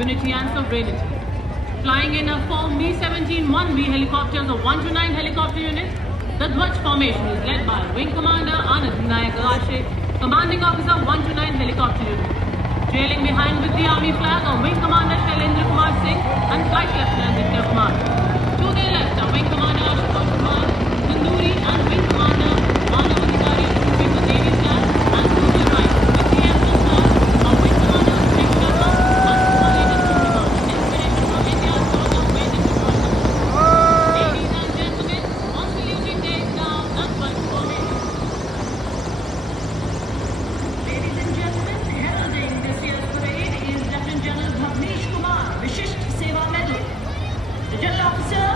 unity and sovereignty. Flying in a 4 Mi-17 1B helicopters of 1 to 9 helicopter units, the Dwaj formation is led by Wing Commander Anand Nayak Ashe, Commanding Officer 1 to 9 helicopter unit. Trailing behind with the Army flag are Wing Commander Shailendra Kumar Singh and Flight Lieutenant Ditya Kumar. To their left are Wing Commander Ashutosh Kumar, Tandoori and Wing Commander Manav Adhikari with the Navy flag, and to their right with the Air Force flag are Wing Commander Singh Sharma and Commandant Purnima, inspiration from India's sort of Vedic deployment. Ladies and gentlemen, on saluting day is now at Dwaj formation. Ladies and gentlemen, heralding this year's parade is Lieutenant General Bhavnesh Kumar, Vishisht Seva Medal. The General Officer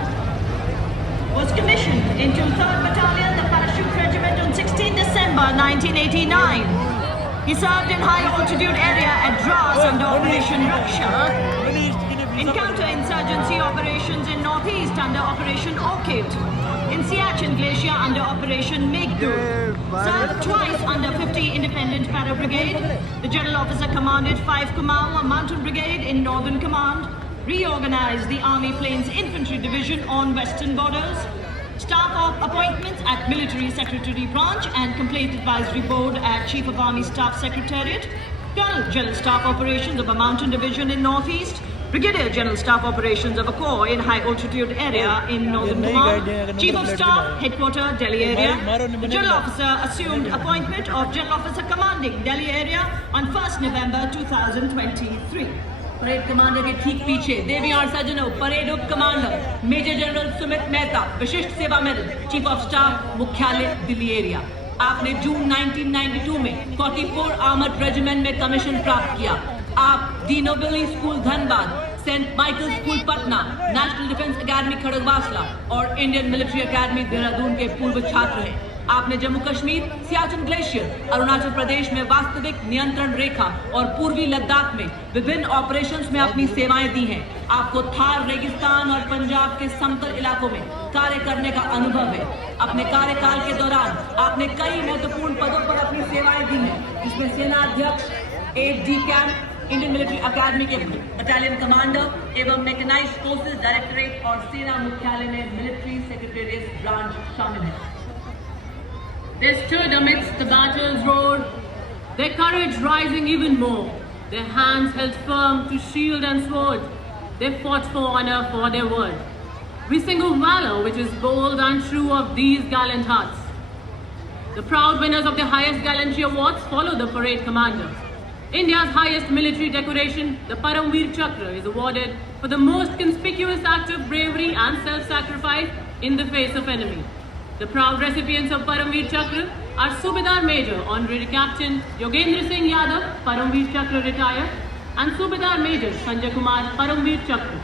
was commissioned into 3rd Battalion, the Parachute Regiment on 16 December 1989. He served in high altitude area at Dras under Operation Raksha, in counter-insurgency operations in Northeast under Operation Orchid, in Siachen Glacier under Operation Meghdoot. Served twice under 50 Independent Para Brigade. The General Officer commanded 5 Kumaon, a mountain brigade in Northern Command. Reorganized the Army Plains Infantry Division on Western borders. Staff of appointments at Military Secretary Branch and Complaint Advisory Board at Chief of Army Staff Secretariat. Colonel General Staff Operations of a mountain division in Northeast. Brigadier General Staff Operations of a corps in high altitude area in Northern Command. Chief of Staff, Headquarter, Delhi area. The General Officer assumed appointment of General Officer Commanding Delhi area on 1st November 2023. Parade commander के ठीक पीछे देवी और सज्जनों parade उप commander major general Sumit Mehta Vishisht Seva medal chief of staff मुख्यालय Delhi area. आपने जून 1992 में 44 आर्मर्ड रेजिमेंट में कमीशन प्राप्त किया। आप De Nobili school Dhanbad, Saint Michael school Patna, National Defence Academy Khadakwasla और इंडियन मिलिट्री एकेडमी देहरादून के पूर्व छात्र हैं। आपने जम्मू कश्मीर, सियाचिन ग्लेशियर, अरुणाचल प्रदेश में वास्तविक नियंत्रण रेखा और पूर्वी लद्दाख में विभिन्न ऑपरेशंस में अपनी सेवाएं दी हैं। आपको थार रेगिस्तान और पंजाब के समतल इलाकों में कार्य करने का अनुभव है। अपने कार्यकाल के दौरान आपने कई महत्वपूर्ण पदों पर अपनी सेवाएं दी हैं, जिसमें सेना अध्यक्ष, AD camp, Indian military academy के बटालियन कमांडर एवं मैकेनाइज्ड फोर्सेज डायरेक्टरेट और सेना मुख्यालय में मिलिट्री सेक्रेटेरिएट ब्रांच शामिल है। They stood amidst the battle's roar, their courage rising even more, their hands held firm to shield and sword. They fought for honor for their word. We sing of valor which is bold and true of these gallant hearts. The proud winners of the highest gallantry awards follow the parade commander. India's highest military decoration, the Paramveer Chakra, is awarded for the most conspicuous act of bravery and self-sacrifice in the face of enemy. The proud recipients of Paramveer Chakra are Subedar Major Honorary Captain Yogendra Singh Yadav, Paramveer Chakra retired, and Subedar Major Sanjay Kumar, Paramveer Chakra.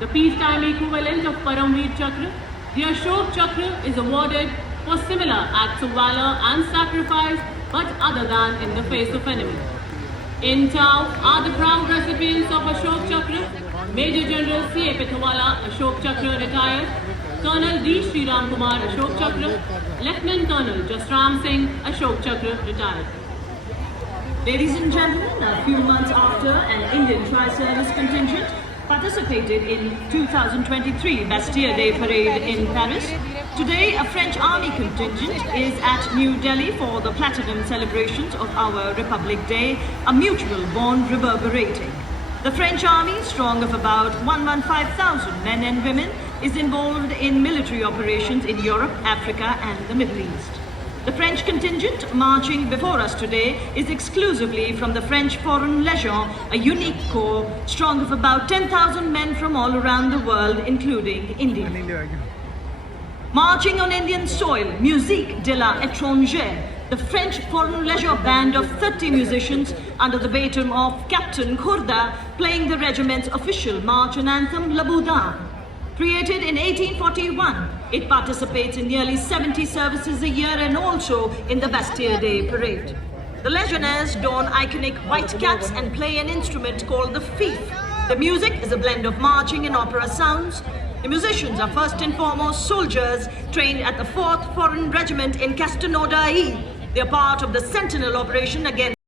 The peacetime equivalent of Paramveer Chakra, the Ashok Chakra, is awarded for similar acts of valor and sacrifice, but other than in the face of enemy. In tow are the proud recipients of Ashok Chakra, Major General C.A. Pithawala, Ashok Chakra retired, Colonel D. Sri Ram Kumar, Ashok Chakra, Lieutenant Colonel Jasram Singh, Ashok Chakra retired. Ladies and gentlemen, a few months after an Indian tri-service contingent participated in 2023 Bastille Day parade in Paris, today a French army contingent is at New Delhi for the platinum celebrations of our Republic Day, a mutual bond reverberating. The French army, strong of about 115,000 men and women, is involved in military operations in Europe, Africa and the Middle East. The French contingent marching before us today is exclusively from the French Foreign Legion, a unique corps strong of about 10,000 men from all around the world, including India. Marching on Indian soil, Musique de l'Étranger, the French Foreign Legion band of 30 musicians under the baton of Captain Khurda playing the regiment's official march and anthem, La Boudin. Created in 1841, it participates in nearly 70 services a year and also in the Bastille Day parade. The Legionnaires don iconic white caps and play an instrument called the fife. The music is a blend of marching and opera sounds. The musicians are first and foremost soldiers trained at the 4th Foreign Regiment in Castelnaudary. They are part of the Sentinel operation against